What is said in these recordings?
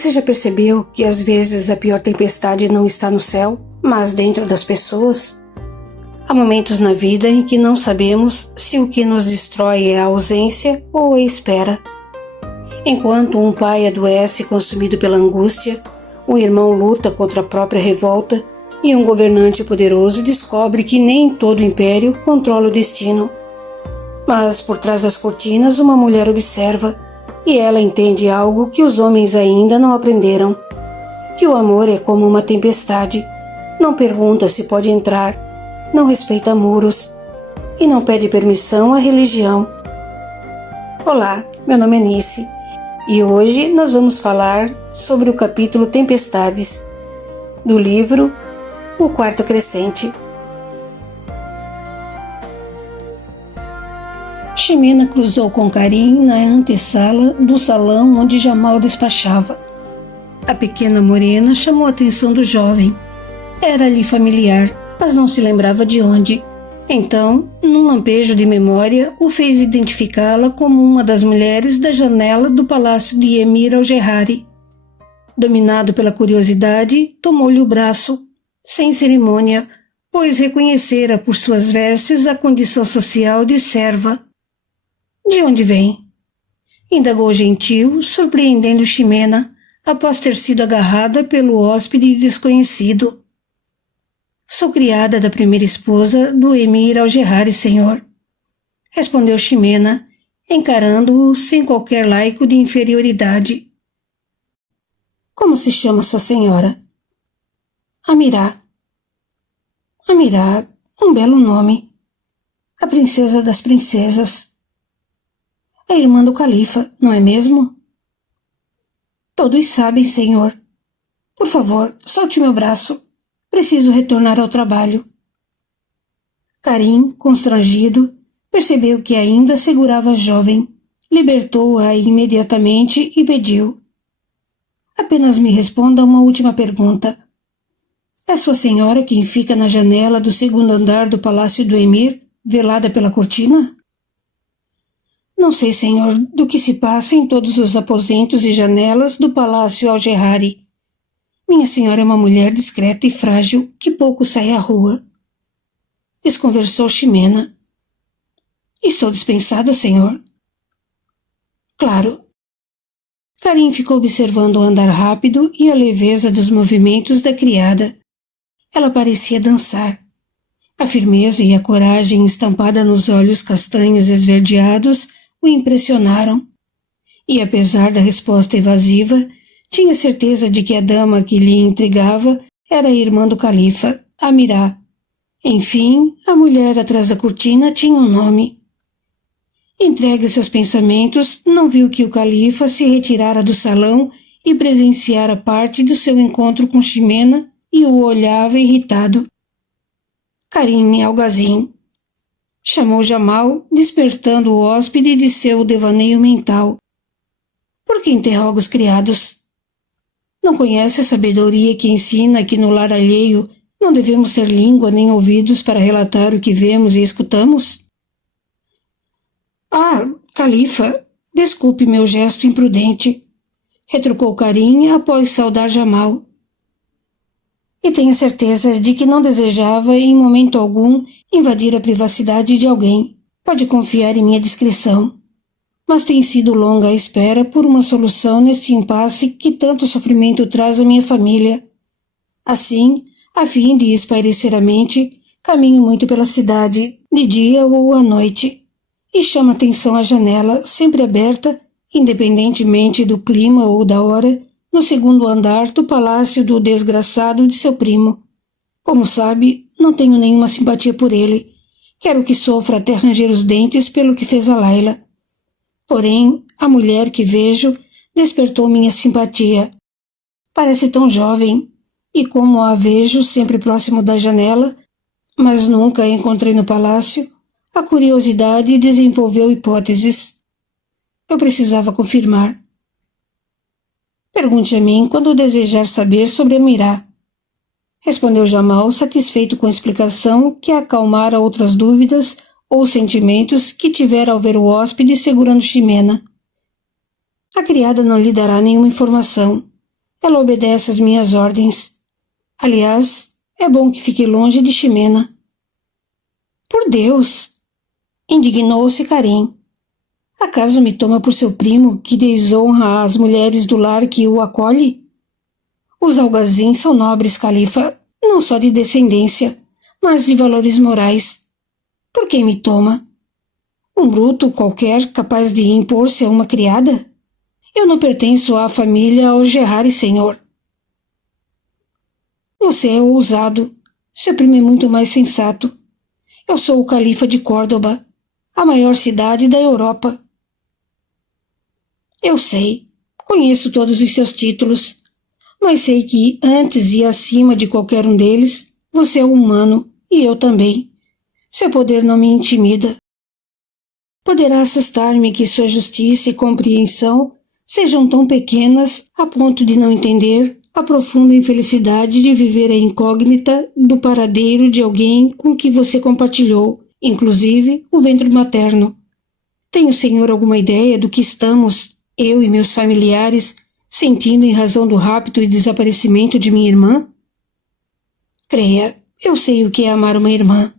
Você já percebeu que às vezes a pior tempestade não está no céu, mas dentro das pessoas? Há momentos na vida em que não sabemos se o que nos destrói é a ausência ou a espera. Enquanto um pai adoece consumido pela angústia, um irmão luta contra a própria revolta e um governante poderoso descobre que nem todo império controla o destino. Mas por trás das cortinas uma mulher observa e ela entende algo que os homens ainda não aprenderam, que o amor é como uma tempestade, não pergunta se pode entrar, não respeita muros e não pede permissão à religião. Olá, meu nome é Nice e hoje nós vamos falar sobre o capítulo Tempestades do livro O Quarto Crescente. Ximena cruzou com Karim na antessala do salão onde Jamal despachava. A pequena morena chamou a atenção do jovem. Era-lhe familiar, mas não se lembrava de onde. Então, num lampejo de memória, o fez identificá-la como uma das mulheres da janela do palácio de Emir Al-Jehari. Dominado pela curiosidade, tomou-lhe o braço, sem cerimônia, pois reconhecera por suas vestes a condição social de serva. De onde vem? Indagou gentil, surpreendendo Ximena, após ter sido agarrada pelo hóspede desconhecido. Sou criada da primeira esposa do Emir Al-Jehari, senhor, respondeu Ximena, encarando-o sem qualquer laico de inferioridade. Como se chama sua senhora? Amirá. Amirá, um belo nome. A princesa das princesas. É irmã do califa, não é mesmo? Todos sabem, senhor. Por favor, solte meu braço. Preciso retornar ao trabalho. Karim, constrangido, percebeu que ainda segurava a jovem, libertou-a imediatamente e pediu. Apenas me responda uma última pergunta. É sua senhora quem fica na janela do segundo andar do palácio do Emir, velada pela cortina? Não sei, senhor, do que se passa em todos os aposentos e janelas do palácio Al-Jehari. Minha senhora é uma mulher discreta e frágil que pouco sai à rua. Desconversou Ximena. Estou dispensada, senhor? Claro. Karim ficou observando o andar rápido e a leveza dos movimentos da criada. Ela parecia dançar. A firmeza e a coragem estampada nos olhos castanhos esverdeados o impressionaram. E apesar da resposta evasiva, tinha certeza de que a dama que lhe intrigava era a irmã do califa, Amirá. Enfim, a mulher atrás da cortina tinha um nome. Entregue a seus pensamentos, não viu que o califa se retirara do salão e presenciara parte do seu encontro com Ximena e o olhava irritado. Karim Al-Ghazin, chamou Jamal, despertando o hóspede de seu devaneio mental. Por que interroga os criados? Não conhece a sabedoria que ensina que no lar alheio não devemos ter língua nem ouvidos para relatar o que vemos e escutamos? Ah, califa, desculpe meu gesto imprudente, retrucou Karim após saudar Jamal. E tenho certeza de que não desejava em momento algum invadir a privacidade de alguém. Pode confiar em minha discrição. Mas tem sido longa a espera por uma solução neste impasse que tanto sofrimento traz à minha família. Assim, a fim de espairecer a mente, caminho muito pela cidade, de dia ou à noite, e chamo atenção à janela, sempre aberta, independentemente do clima ou da hora, no segundo andar do palácio do desgraçado de seu primo. Como sabe, não tenho nenhuma simpatia por ele. Quero que sofra até ranger os dentes pelo que fez a Laila. Porém, a mulher que vejo despertou minha simpatia. Parece tão jovem, e como a vejo sempre próximo da janela, mas nunca a encontrei no palácio, a curiosidade desenvolveu hipóteses. Eu precisava confirmar. Pergunte a mim quando desejar saber sobre Amirá, respondeu Jamal, satisfeito com a explicação que acalmara outras dúvidas ou sentimentos que tivera ao ver o hóspede segurando Ximena. A criada não lhe dará nenhuma informação. Ela obedece às minhas ordens. Aliás, é bom que fique longe de Ximena. Por Deus! Indignou-se Karim. Acaso me toma por seu primo que desonra as mulheres do lar que o acolhe? Os algazins são nobres, califa, não só de descendência, mas de valores morais. Por que me toma? Um bruto qualquer capaz de impor-se a uma criada? Eu não pertenço à família Al-Gerrari, senhor. Você é ousado. Seu primo é muito mais sensato. Eu sou o califa de Córdoba, a maior cidade da Europa. Eu sei, conheço todos os seus títulos, mas sei que, antes e acima de qualquer um deles, você é humano, e eu também. Seu poder não me intimida. Poderá assustar-me que sua justiça e compreensão sejam tão pequenas a ponto de não entender a profunda infelicidade de viver a incógnita do paradeiro de alguém com que você compartilhou, inclusive o ventre materno. Tem o senhor alguma ideia do que estamos, eu e meus familiares, sentindo em razão do rapto e desaparecimento de minha irmã? Creia, eu sei o que é amar uma irmã.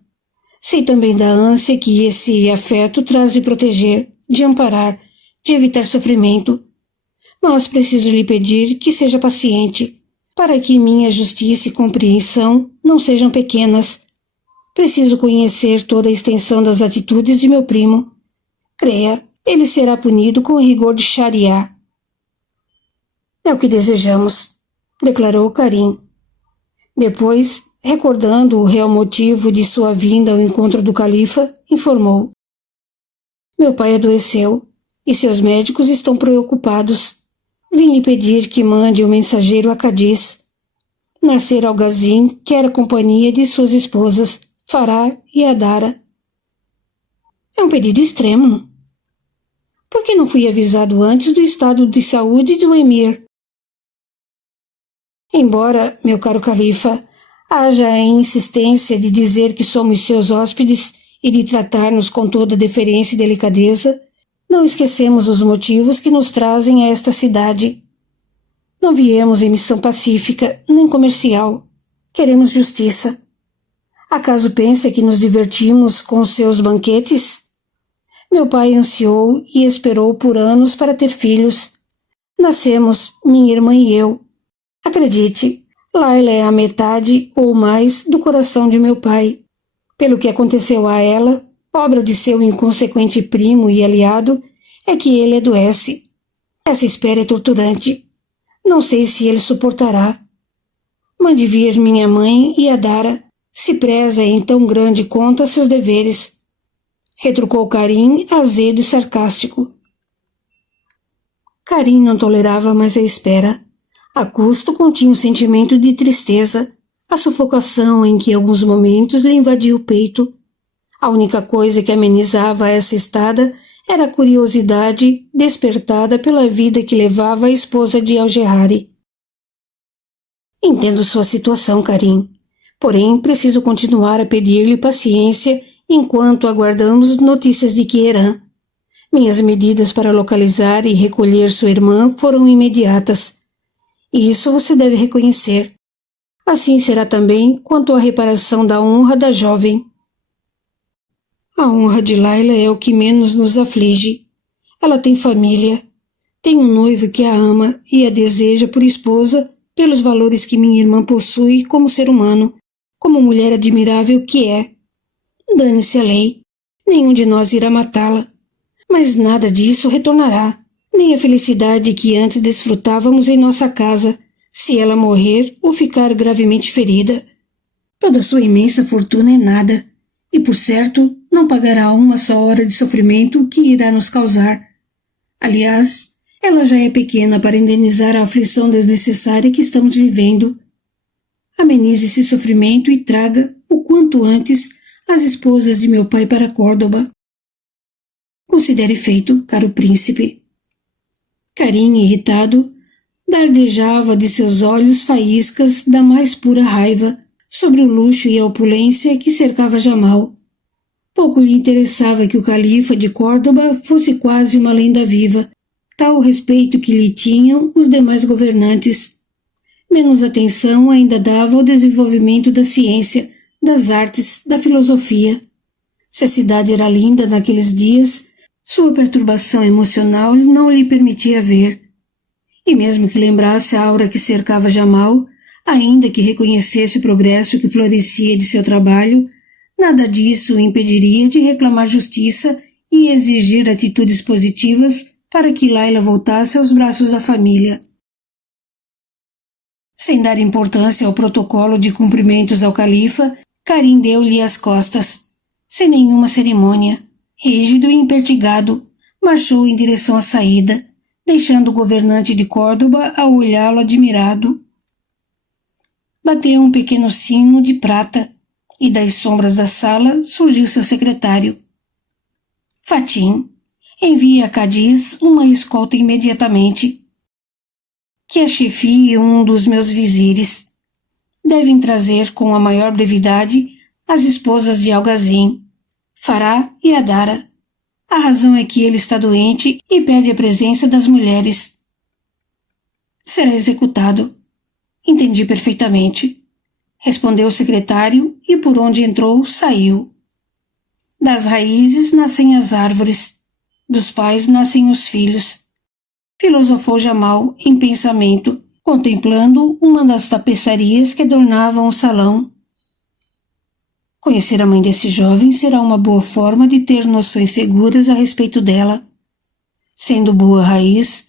Sei também da ânsia que esse afeto traz de proteger, de amparar, de evitar sofrimento. Mas preciso lhe pedir que seja paciente, para que minha justiça e compreensão não sejam pequenas. Preciso conhecer toda a extensão das atitudes de meu primo. Creia, ele será punido com o rigor de Sharia. É o que desejamos, declarou Karim. Depois, recordando o real motivo de sua vinda ao encontro do califa, informou. Meu pai adoeceu e seus médicos estão preocupados. Vim lhe pedir que mande um mensageiro a Cádiz. Nasser Algazin quer a companhia de suas esposas, Fará e Adara. É um pedido extremo. Por que não fui avisado antes do estado de saúde do emir? Embora, meu caro califa, haja a insistência de dizer que somos seus hóspedes e de tratar-nos com toda deferência e delicadeza, não esquecemos os motivos que nos trazem a esta cidade. Não viemos em missão pacífica nem comercial. Queremos justiça. Acaso pensa que nos divertimos com seus banquetes? Meu pai ansiou e esperou por anos para ter filhos. Nascemos, minha irmã e eu. Acredite, Laila é a metade ou mais do coração de meu pai. Pelo que aconteceu a ela, obra de seu inconsequente primo e aliado, é que ele adoece. Essa espera é torturante. Não sei se ele suportará. Mande vir minha mãe e Adara, se preza em tão grande conta seus deveres. Retrucou Karim, azedo e sarcástico. Karim não tolerava mais a espera. A custo continha um sentimento de tristeza, a sufocação em que alguns momentos lhe invadia o peito. A única coisa que amenizava essa estada era a curiosidade despertada pela vida que levava a esposa de Al-Gerrari. Entendo sua situação, Karim. Porém, preciso continuar a pedir-lhe paciência enquanto aguardamos notícias de Queiran. Minhas medidas para localizar e recolher sua irmã foram imediatas. E isso você deve reconhecer. Assim será também quanto à reparação da honra da jovem. A honra de Laila é o que menos nos aflige. Ela tem família, tem um noivo que a ama e a deseja por esposa pelos valores que minha irmã possui como ser humano, como mulher admirável que é. Dane-se a lei, nenhum de nós irá matá-la, mas nada disso retornará, nem a felicidade que antes desfrutávamos em nossa casa, se ela morrer ou ficar gravemente ferida. Toda sua imensa fortuna é nada, e por certo não pagará uma só hora de sofrimento que irá nos causar. Aliás, ela já é pequena para indenizar a aflição desnecessária que estamos vivendo. Amenize esse sofrimento e traga, o quanto antes, as esposas de meu pai para Córdoba. Considere feito, caro príncipe. Karim, irritado, dardejava de seus olhos faíscas da mais pura raiva sobre o luxo e a opulência que cercava Jamal. Pouco lhe interessava que o califa de Córdoba fosse quase uma lenda viva, tal o respeito que lhe tinham os demais governantes. menos atenção ainda dava ao desenvolvimento da ciência, das artes, da filosofia. Se a cidade era linda naqueles dias, sua perturbação emocional não lhe permitia ver. E mesmo que lembrasse a aura que cercava Jamal, ainda que reconhecesse o progresso que florescia de seu trabalho, nada disso o impediria de reclamar justiça e exigir atitudes positivas para que Laila voltasse aos braços da família. Sem dar importância ao protocolo de cumprimentos ao califa, Karim deu-lhe as costas. Sem nenhuma cerimônia, rígido e impertigado, marchou em direção à saída, deixando o governante de Córdoba a olhá-lo admirado. Bateu um pequeno sino de prata e das sombras da sala surgiu seu secretário. Fatim, envie a Cádiz uma escolta imediatamente. Que a chefie um dos meus vizires. Devem trazer com a maior brevidade as esposas de Algazim, Fará e Adara. A razão é que ele está doente e pede a presença das mulheres. Será executado. Entendi perfeitamente. Respondeu o secretário e por onde entrou, saiu. Das raízes nascem as árvores, dos pais nascem os filhos. Filosofou Jamal em pensamento, contemplando uma das tapeçarias que adornavam o salão. Conhecer a mãe desse jovem será uma boa forma de ter noções seguras a respeito dela. Sendo boa raiz,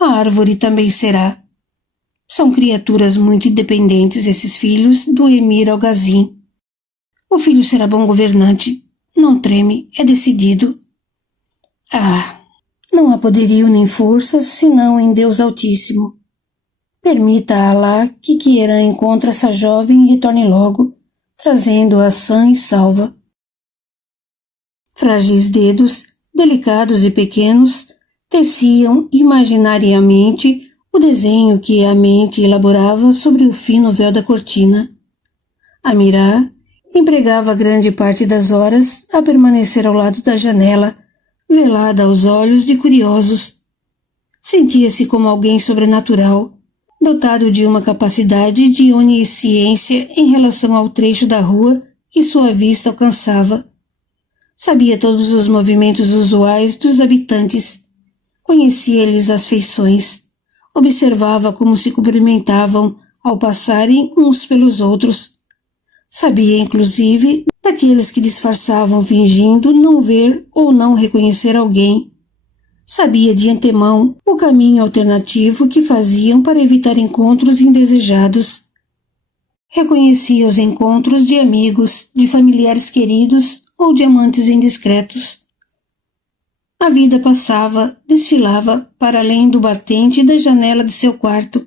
a árvore também será. São criaturas muito independentes esses filhos do Emir Algazim. O filho será bom governante. Não treme, é decidido. Não há poderio nem força, senão em Deus Altíssimo. Permita a Alá que Quieran encontre essa jovem e retorne logo, trazendo-a sã e salva. Frágeis dedos, delicados e pequenos, teciam imaginariamente o desenho que a mente elaborava sobre o fino véu da cortina. Amirá empregava grande parte das horas a permanecer ao lado da janela, velada aos olhos de curiosos. Sentia-se como alguém sobrenatural, dotado de uma capacidade de onisciência em relação ao trecho da rua que sua vista alcançava. Sabia todos os movimentos usuais dos habitantes, conhecia-lhes as feições, observava como se cumprimentavam ao passarem uns pelos outros. Sabia, inclusive, daqueles que disfarçavam fingindo não ver ou não reconhecer alguém. Sabia de antemão o caminho alternativo que faziam para evitar encontros indesejados. Reconhecia os encontros de amigos, de familiares queridos ou de amantes indiscretos. A vida passava, desfilava para além do batente da janela de seu quarto.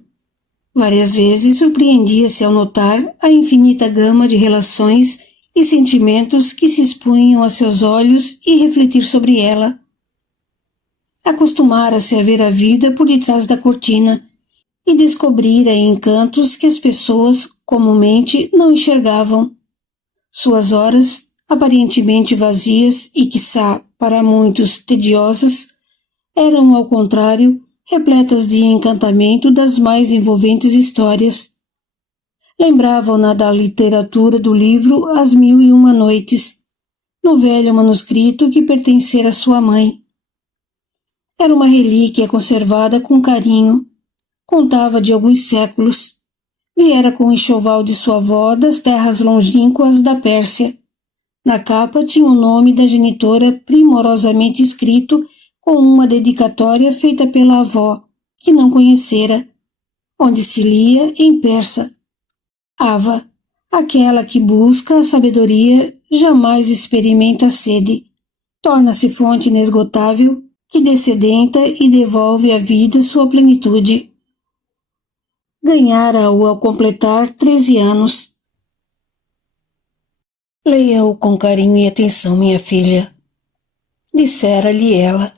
Várias vezes surpreendia-se ao notar a infinita gama de relações e sentimentos que se expunham a seus olhos e refletir sobre ela. Acostumara-se a ver a vida por detrás da cortina e descobrira encantos que as pessoas comumente não enxergavam. Suas horas, aparentemente vazias e, quiçá, para muitos tediosas, eram, ao contrário, repletas de encantamento das mais envolventes histórias. Lembravam-na da literatura do livro As Mil e Uma Noites, no velho manuscrito que pertencera à sua mãe. Era uma relíquia conservada com carinho. Contava de alguns séculos. Viera com o enxoval de sua avó das terras longínquas da Pérsia. Na capa tinha o nome da genitora primorosamente escrito com uma dedicatória feita pela avó, que não conhecera, onde se lia em persa: Ava, aquela que busca a sabedoria jamais experimenta a sede, torna-se fonte inesgotável que dessedenta e devolve à vida sua plenitude. Ganhara-o ao completar 13 anos. Leia-o com carinho e atenção, minha filha, dissera-lhe ela.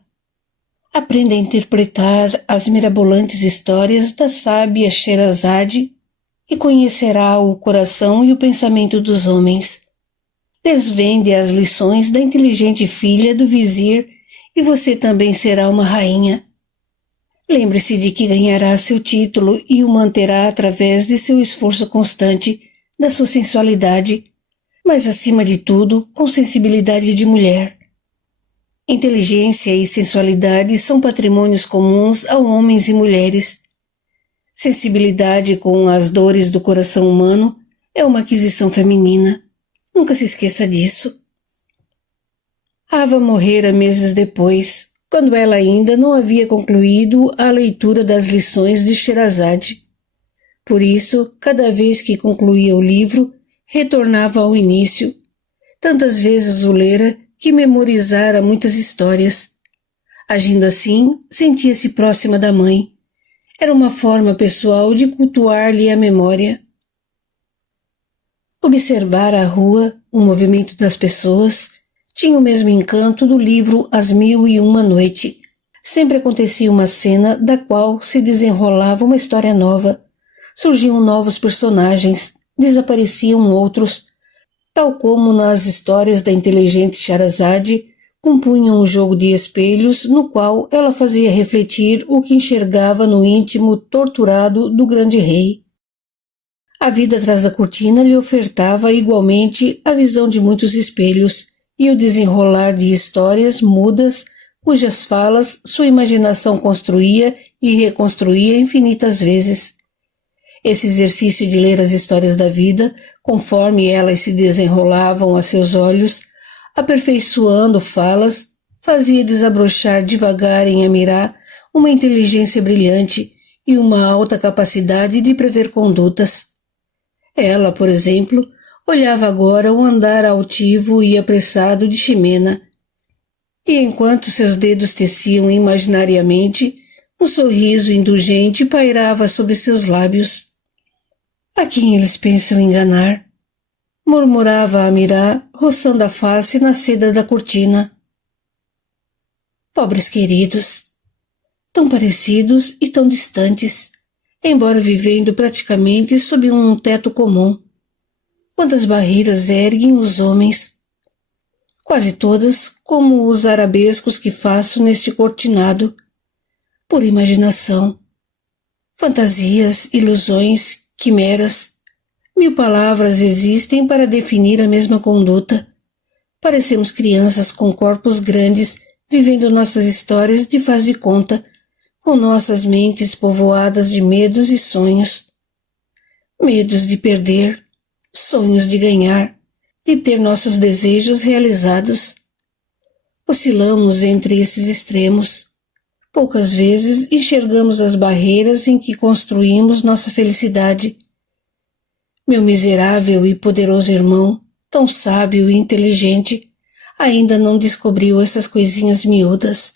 Aprenda a interpretar as mirabolantes histórias da sábia Sherazade e conhecerá o coração e o pensamento dos homens. Desvende as lições da inteligente filha do vizir e você também será uma rainha. Lembre-se de que ganhará seu título e o manterá através de seu esforço constante, da sua sensualidade, mas acima de tudo, com sensibilidade de mulher. Inteligência e sensualidade são patrimônios comuns a homens e mulheres. Sensibilidade com as dores do coração humano é uma aquisição feminina. Nunca se esqueça disso. Ava morrera meses depois, quando ela ainda não havia concluído a leitura das lições de Sherazade. Por isso, cada vez que concluía o livro, retornava ao início. Tantas vezes o lera que memorizara muitas histórias. Agindo assim, sentia-se próxima da mãe. Era uma forma pessoal de cultuar-lhe a memória. Observar a rua, o movimento das pessoas, tinha o mesmo encanto do livro As Mil e Uma Noite. Sempre acontecia uma cena da qual se desenrolava uma história nova. Surgiam novos personagens, desapareciam outros, tal como nas histórias da inteligente Sherazade, compunham um jogo de espelhos no qual ela fazia refletir o que enxergava no íntimo torturado do grande rei. A vida atrás da cortina lhe ofertava igualmente a visão de muitos espelhos e o desenrolar de histórias mudas cujas falas sua imaginação construía e reconstruía infinitas vezes. Esse exercício de ler as histórias da vida, conforme elas se desenrolavam a seus olhos, aperfeiçoando falas, fazia desabrochar devagar em Amirá uma inteligência brilhante e uma alta capacidade de prever condutas. Ela, por exemplo, olhava agora o andar altivo e apressado de Ximena, e enquanto seus dedos teciam imaginariamente, um sorriso indulgente pairava sobre seus lábios. A quem eles pensam enganar? Murmurava Amirá, roçando a face na seda da cortina. Pobres queridos, tão parecidos e tão distantes, embora vivendo praticamente sob um teto comum. Quantas barreiras erguem os homens, quase todas como os arabescos que faço neste cortinado, por imaginação. Fantasias, ilusões, quimeras, 1000 palavras existem para definir a mesma conduta. Parecemos crianças com corpos grandes, vivendo nossas histórias de faz de conta, com nossas mentes povoadas de medos e sonhos. Medos de perder, sonhos de ganhar, de ter nossos desejos realizados. Oscilamos entre esses extremos. Poucas vezes enxergamos as barreiras em que construímos nossa felicidade. Meu miserável e poderoso irmão, tão sábio e inteligente, ainda não descobriu essas coisinhas miúdas,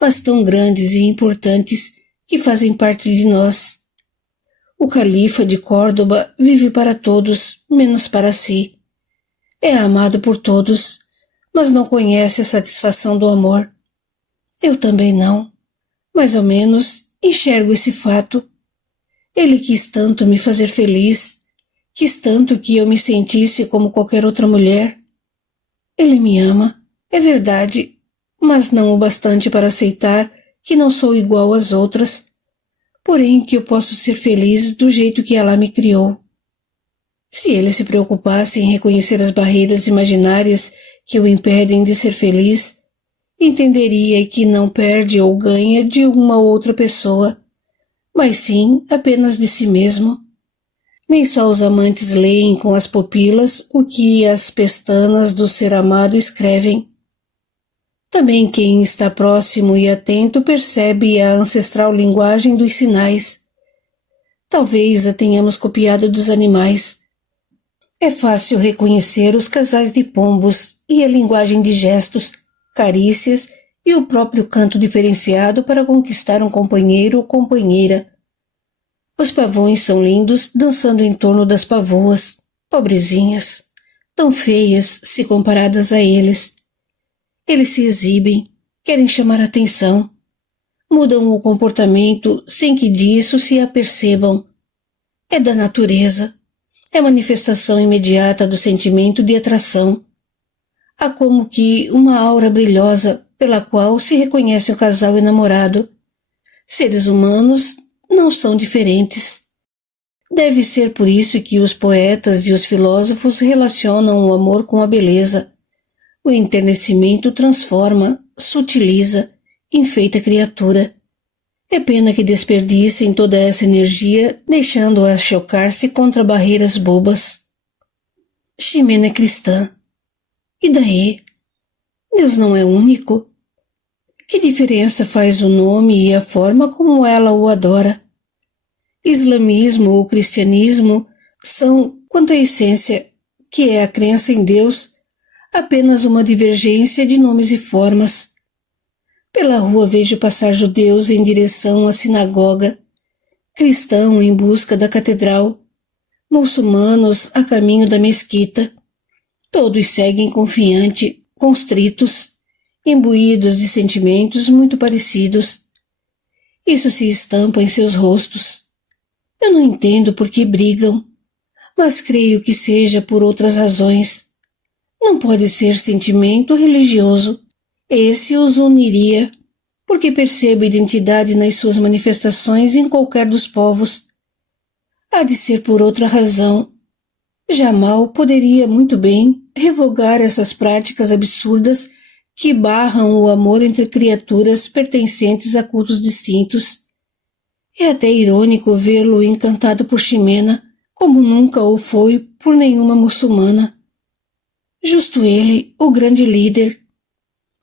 mas tão grandes e importantes que fazem parte de nós. O califa de Córdoba vive para todos, menos para si. É amado por todos, mas não conhece a satisfação do amor. Eu também não, mas ao menos enxergo esse fato. Ele quis tanto me fazer feliz, quis tanto que eu me sentisse como qualquer outra mulher. Ele me ama, é verdade, mas não o bastante para aceitar que não sou igual às outras, porém que eu posso ser feliz do jeito que ela me criou. Se ele se preocupasse em reconhecer as barreiras imaginárias que o impedem de ser feliz, entenderia que não perde ou ganha de uma outra pessoa, mas sim apenas de si mesmo. Nem só os amantes leem com as pupilas o que as pestanas do ser amado escrevem. Também quem está próximo e atento percebe a ancestral linguagem dos sinais. Talvez a tenhamos copiado dos animais. É fácil reconhecer os casais de pombos e a linguagem de gestos, carícias e o próprio canto diferenciado para conquistar um companheiro ou companheira. Os pavões são lindos dançando em torno das pavoas, pobrezinhas, tão feias se comparadas a eles. Eles se exibem, querem chamar atenção, mudam o comportamento sem que disso se apercebam. É da natureza, é manifestação imediata do sentimento de atração. Há como que uma aura brilhosa pela qual se reconhece o casal enamorado. Seres humanos não são diferentes. Deve ser por isso que os poetas e os filósofos relacionam o amor com a beleza. O enternecimento transforma, sutiliza, enfeita a criatura. É pena que desperdicem toda essa energia, deixando-a chocar-se contra barreiras bobas. Ximena é cristã. E daí? Deus não é único? Que diferença faz o nome e a forma como ela o adora? Islamismo ou cristianismo são, quanto à essência, que é a crença em Deus, apenas uma divergência de nomes e formas. Pela rua vejo passar judeus em direção à sinagoga, cristãos em busca da catedral, muçulmanos a caminho da mesquita. Todos seguem confiante, constritos, imbuídos de sentimentos muito parecidos. Isso se estampa em seus rostos. Eu não entendo por que brigam, mas creio que seja por outras razões. Não pode ser sentimento religioso. Esse os uniria, porque percebo identidade nas suas manifestações em qualquer dos povos. Há de ser por outra razão. Jamal poderia muito bem revogar essas práticas absurdas que barram o amor entre criaturas pertencentes a cultos distintos. É até irônico vê-lo encantado por Ximena, como nunca o foi por nenhuma muçulmana. Justo ele, o grande líder.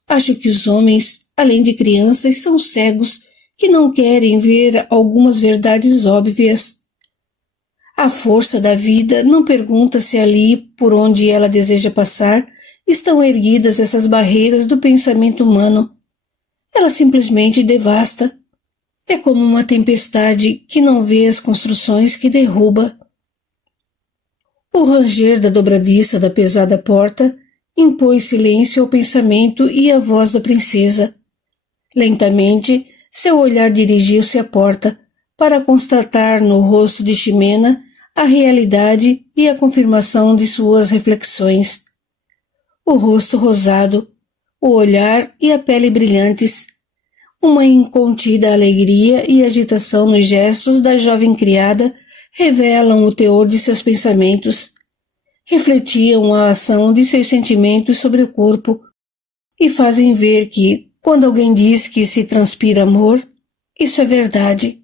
Acho que os homens, além de crianças, são cegos que não querem ver algumas verdades óbvias. A força da vida não pergunta se ali, por onde ela deseja passar, estão erguidas essas barreiras do pensamento humano. Ela simplesmente devasta. É como uma tempestade que não vê as construções que derruba. O ranger da dobradiça da pesada porta impôs silêncio ao pensamento e à voz da princesa. Lentamente, seu olhar dirigiu-se à porta, para constatar no rosto de Ximena a realidade e a confirmação de suas reflexões. O rosto rosado, o olhar e a pele brilhantes, uma incontida alegria e agitação nos gestos da jovem criada revelam o teor de seus pensamentos. Refletiam a ação de seus sentimentos sobre o corpo e fazem ver que, quando alguém diz que se transpira amor, isso é verdade.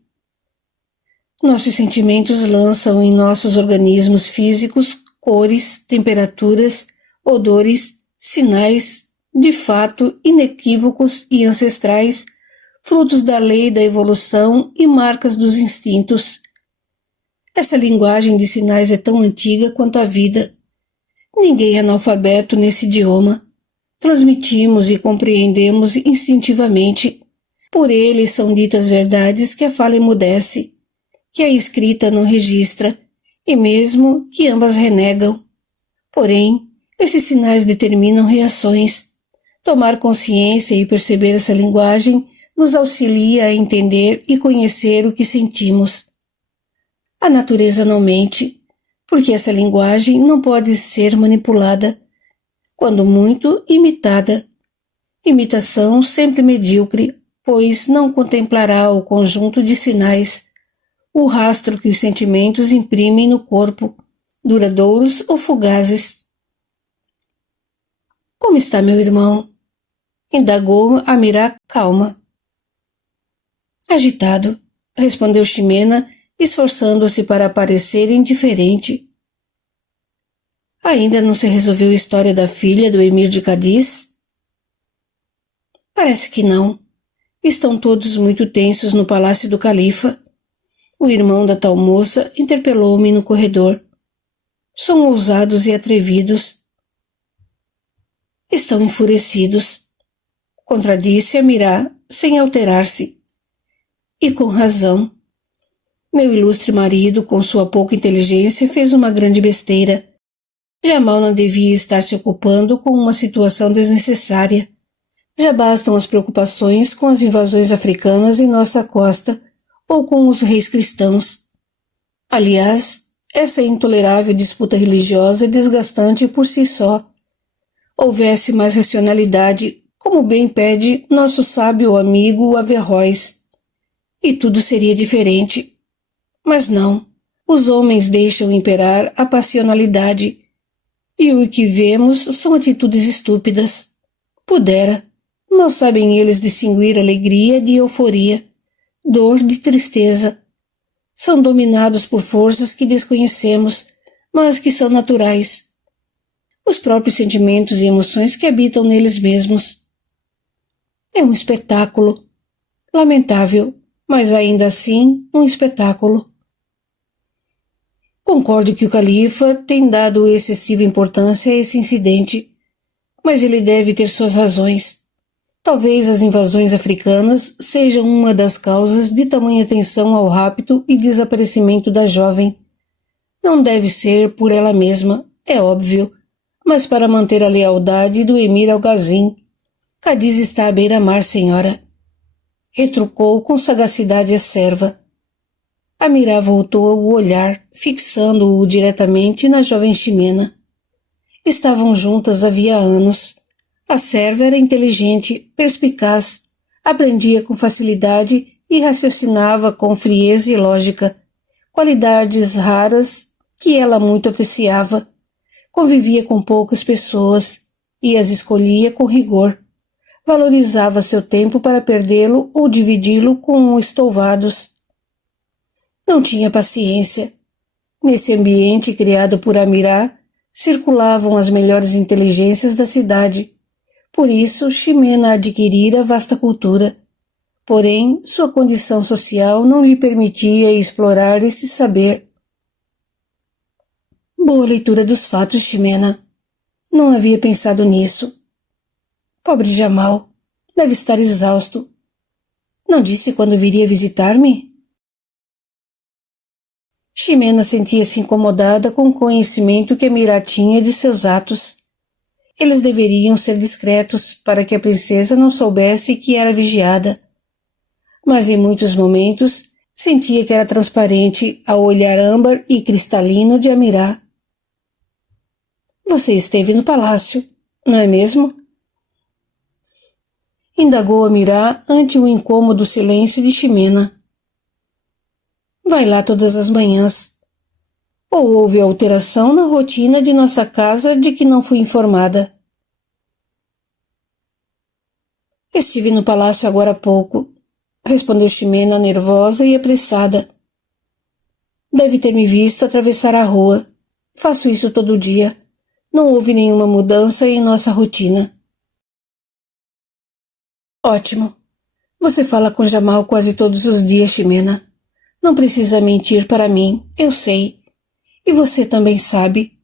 Nossos sentimentos lançam em nossos organismos físicos cores, temperaturas, odores, sinais, de fato inequívocos e ancestrais, frutos da lei da evolução e marcas dos instintos. Essa linguagem de sinais é tão antiga quanto a vida. Ninguém é analfabeto nesse idioma. Transmitimos e compreendemos instintivamente. Por ele são ditas verdades que a fala emudece, que a escrita não registra, e mesmo que ambas renegam. Porém, esses sinais determinam reações. Tomar consciência e perceber essa linguagem nos auxilia a entender e conhecer o que sentimos. A natureza não mente, porque essa linguagem não pode ser manipulada, quando muito imitada. Imitação sempre medíocre, pois não contemplará o conjunto de sinais, o rastro que os sentimentos imprimem no corpo, duradouros ou fugazes. Como está meu irmão? Indagou Amirá calma. Agitado, respondeu Ximena, esforçando-se para parecer indiferente. Ainda não se resolveu a história da filha do emir de Cádiz? Parece que não. Estão todos muito tensos no palácio do califa. O irmão da tal moça interpelou-me no corredor. São ousados e atrevidos. Estão enfurecidos, contradisse Amirá, sem alterar-se. E com razão. Meu ilustre marido, com sua pouca inteligência, fez uma grande besteira. Jamal não devia estar se ocupando com uma situação desnecessária. Já bastam as preocupações com as invasões africanas em nossa costa ou com os reis cristãos. Aliás, essa intolerável disputa religiosa é desgastante por si só. Houvesse mais racionalidade, como bem pede nosso sábio amigo Averroes. e tudo seria diferente. Mas não, os homens deixam imperar a passionalidade, e o que vemos são atitudes estúpidas. Pudera, mal sabem eles distinguir alegria de euforia, dor de tristeza. São dominados por forças que desconhecemos, mas que são naturais. Os próprios sentimentos e emoções que habitam neles mesmos. É um espetáculo. Lamentável, mas ainda assim um espetáculo. Concordo que o califa tem dado excessiva importância a esse incidente, mas ele deve ter suas razões. Talvez as invasões africanas sejam uma das causas de tamanha atenção ao rapto e desaparecimento da jovem. Não deve ser por ela mesma, é óbvio, mas para manter a lealdade do emir Algazin. Cadiz está à beira-mar, senhora. Retrucou com sagacidade a serva. Amirá voltou o olhar, fixando-o diretamente na jovem Ximena. Estavam juntas havia anos. A serva era inteligente, perspicaz, aprendia com facilidade e raciocinava com frieza e lógica, qualidades raras que ela muito apreciava. Convivia com poucas pessoas e as escolhia com rigor. Valorizava seu tempo para perdê-lo ou dividi-lo com estouvados. Não tinha paciência. Nesse ambiente criado por Amirá, circulavam as melhores inteligências da cidade. Por isso, Ximena adquirira vasta cultura. Porém, sua condição social não lhe permitia explorar esse saber. Boa leitura dos fatos, Ximena. Não havia pensado nisso. Pobre Jamal, deve estar exausto. Não disse quando viria visitar-me? Ximena sentia-se incomodada com o conhecimento que Amirá tinha de seus atos. Eles deveriam ser discretos para que a princesa não soubesse que era vigiada. Mas em muitos momentos sentia que era transparente ao olhar âmbar e cristalino de Amirá. Você esteve no palácio, não é mesmo? Indagou Amirá ante o incômodo silêncio de Ximena. Vai lá todas as manhãs. Ou houve alteração na rotina de nossa casa de que não fui informada? Estive no palácio agora há pouco, respondeu Ximena nervosa e apressada. Deve ter me visto atravessar a rua. Faço isso todo dia. Não houve nenhuma mudança em nossa rotina. Ótimo. Você fala com Jamal quase todos os dias, Ximena. Não precisa mentir para mim, eu sei. E você também sabe.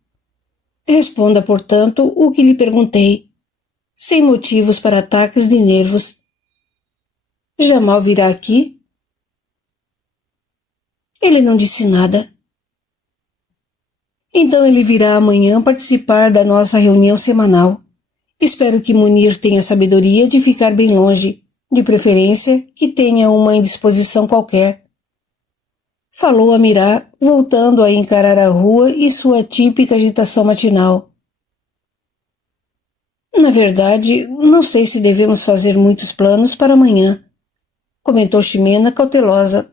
Responda, portanto, o que lhe perguntei, sem motivos para ataques de nervos. Jamal virá aqui? Ele não disse nada. Então ele virá amanhã participar da nossa reunião semanal. Espero que Munir tenha sabedoria de ficar bem longe, de preferência que tenha uma indisposição qualquer. Falou Amirá, voltando a encarar a rua e sua típica agitação matinal. Na verdade, não sei se devemos fazer muitos planos para amanhã, comentou Ximena cautelosa.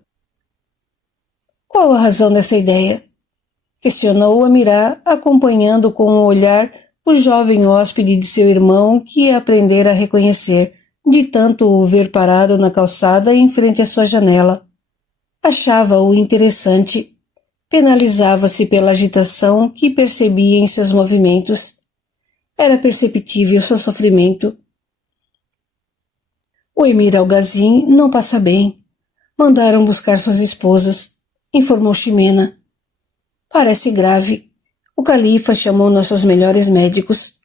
Qual a razão dessa ideia? Questionou Amirá, acompanhando com o olhar o jovem hóspede de seu irmão que aprendera a reconhecer, de tanto o ver parado na calçada em frente à sua janela. Achava-o interessante. Penalizava-se pela agitação que percebia em seus movimentos. Era perceptível seu sofrimento. O emir Algazin não passa bem. Mandaram buscar suas esposas, informou Ximena. Parece grave. O califa chamou nossos melhores médicos.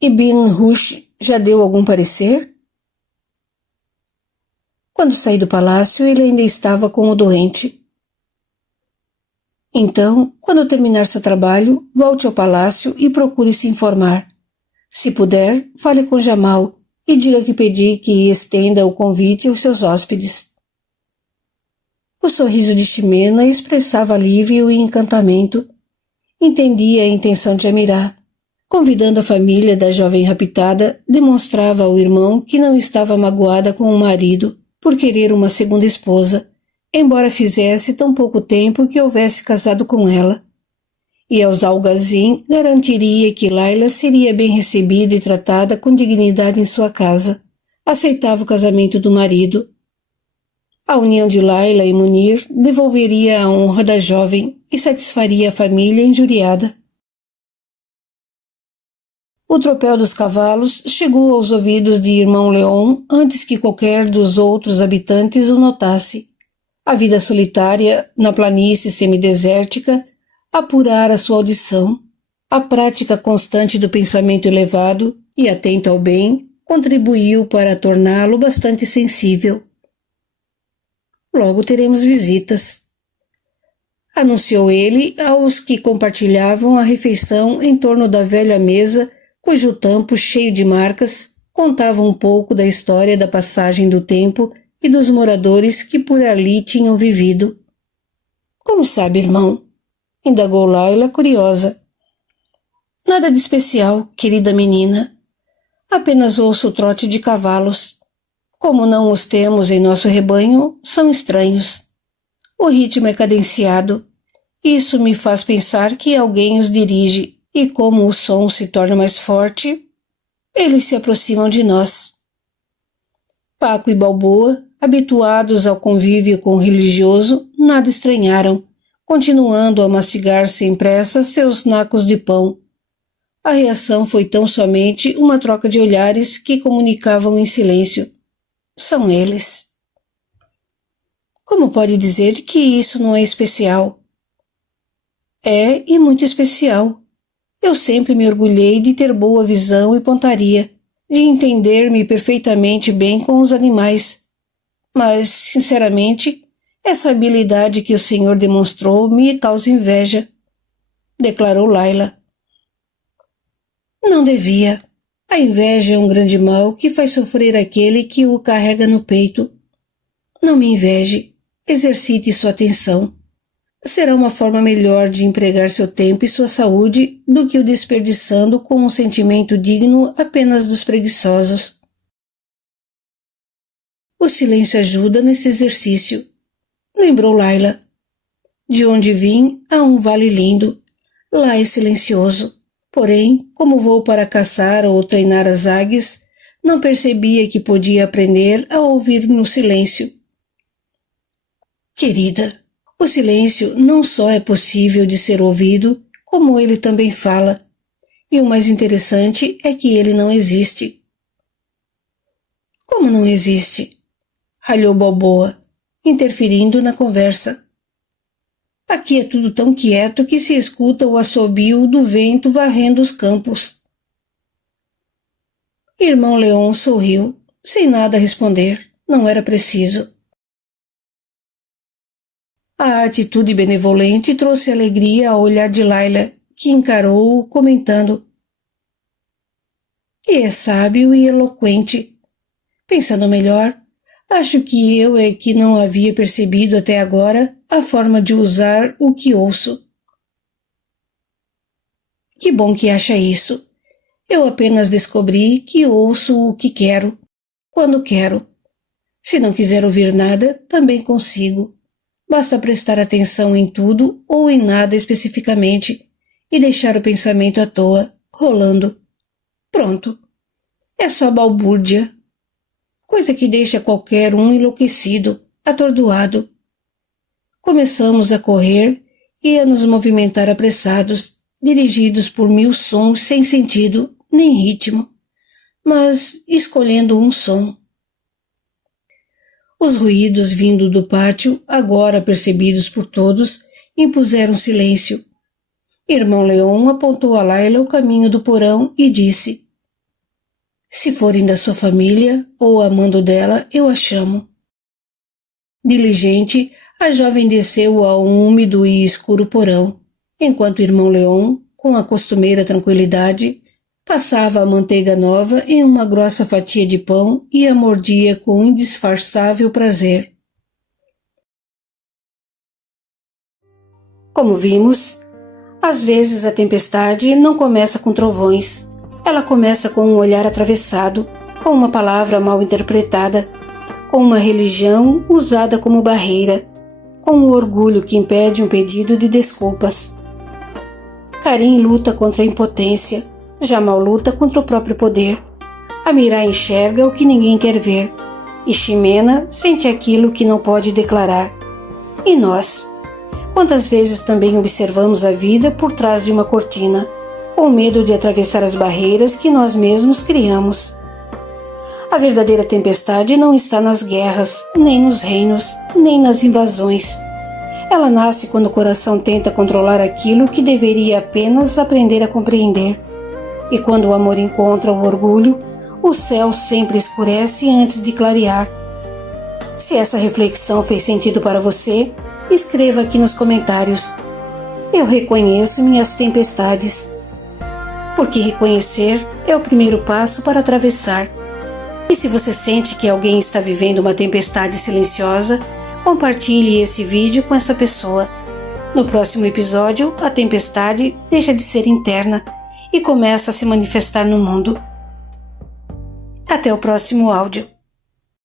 Ibn Rushd já deu algum parecer? Quando saí do palácio, ele ainda estava com o doente. Então, quando terminar seu trabalho, volte ao palácio e procure se informar. Se puder, fale com Jamal e diga que pedi que estenda o convite aos seus hóspedes. O sorriso de Ximena expressava alívio e encantamento. Entendia a intenção de Amirá. Convidando a família da jovem raptada, demonstrava ao irmão que não estava magoada com o marido. por querer uma segunda esposa, embora fizesse tão pouco tempo que houvesse casado com ela. E Alzalgazim garantiria que Laila seria bem recebida e tratada com dignidade em sua casa. Aceitava o casamento do marido. A união de Laila e Munir devolveria a honra da jovem e satisfaria a família injuriada. O tropel dos cavalos chegou aos ouvidos de irmão Leon antes que qualquer dos outros habitantes o notasse. A vida solitária, na planície semidesértica, apurara sua audição. A prática constante do pensamento elevado e atento ao bem contribuiu para torná-lo bastante sensível. Logo teremos visitas, anunciou ele aos que compartilhavam a refeição em torno da velha mesa, cujo tampo, cheio de marcas, contava um pouco da história da passagem do tempo e dos moradores que por ali tinham vivido. Como sabe, irmão? Indagou Laila, curiosa. Nada de especial, querida menina. Apenas ouço o trote de cavalos. Como não os temos em nosso rebanho, são estranhos. O ritmo é cadenciado. Isso me faz pensar que alguém os dirige, e como o som se torna mais forte, eles se aproximam de nós. Paco e Balboa, habituados ao convívio com o religioso, nada estranharam, continuando a mastigar sem pressa seus nacos de pão. A reação foi tão somente uma troca de olhares que comunicavam em silêncio. São eles. Como pode dizer que isso não é especial? É, e muito especial. Eu sempre me orgulhei de ter boa visão e pontaria, de entender-me perfeitamente bem com os animais. Mas, sinceramente, essa habilidade que o senhor demonstrou me causa inveja, declarou Laila. Não devia. A inveja é um grande mal que faz sofrer aquele que o carrega no peito. Não me inveje. Exercite sua atenção. Será uma forma melhor de empregar seu tempo e sua saúde do que o desperdiçando com um sentimento digno apenas dos preguiçosos. O silêncio ajuda nesse exercício, lembrou Laila. De onde vim há um vale lindo. Lá é silencioso. Porém, como vou para caçar ou treinar as águias, não percebia que podia aprender a ouvir no silêncio. Querida, o silêncio não só é possível de ser ouvido, como ele também fala, e o mais interessante é que ele não existe. Como não existe? Ralhou Balboa, interferindo na conversa. Aqui é tudo tão quieto que se escuta o assobio do vento varrendo os campos. Irmão Leon sorriu, sem nada responder. Não era preciso. A atitude benevolente trouxe alegria ao olhar de Laila, que encarou-o comentando. E é sábio e eloquente. Pensando melhor, acho que eu é que não havia percebido até agora a forma de usar o que ouço. Que bom que acha isso. Eu apenas descobri que ouço o que quero, quando quero. Se não quiser ouvir nada, também consigo. Basta prestar atenção em tudo ou em nada especificamente e deixar o pensamento à toa, rolando. Pronto. É só balbúrdia. Coisa que deixa qualquer um enlouquecido, atordoado. Começamos a correr e a nos movimentar apressados, dirigidos por 1000 sons sem sentido nem ritmo, mas escolhendo um som. Os ruídos vindo do pátio, agora percebidos por todos, impuseram silêncio. Irmão Leon apontou a Laila o caminho do porão e disse: Se forem da sua família ou amando dela, eu a chamo. Diligente, a jovem desceu ao úmido e escuro porão, enquanto irmão Leon, com a costumeira tranquilidade, passava a manteiga nova em uma grossa fatia de pão e a mordia com indisfarçável prazer. Como vimos, às vezes a tempestade não começa com trovões. Ela começa com um olhar atravessado, com uma palavra mal interpretada, com uma religião usada como barreira, com o orgulho que impede um pedido de desculpas. Karim luta contra a impotência, Jamal luta contra o próprio poder. Amirá enxerga o que ninguém quer ver, e Ximena sente aquilo que não pode declarar. E nós? Quantas vezes também observamos a vida por trás de uma cortina, com medo de atravessar as barreiras que nós mesmos criamos? A verdadeira tempestade não está nas guerras, nem nos reinos, nem nas invasões. Ela nasce quando o coração tenta controlar aquilo que deveria apenas aprender a compreender. E quando o amor encontra o orgulho, o céu sempre escurece antes de clarear. Se essa reflexão fez sentido para você, escreva aqui nos comentários. Eu reconheço minhas tempestades. Porque reconhecer é o primeiro passo para atravessar. E se você sente que alguém está vivendo uma tempestade silenciosa, compartilhe esse vídeo com essa pessoa. No próximo episódio, a tempestade deixa de ser interna e começa a se manifestar no mundo. Até o próximo áudio.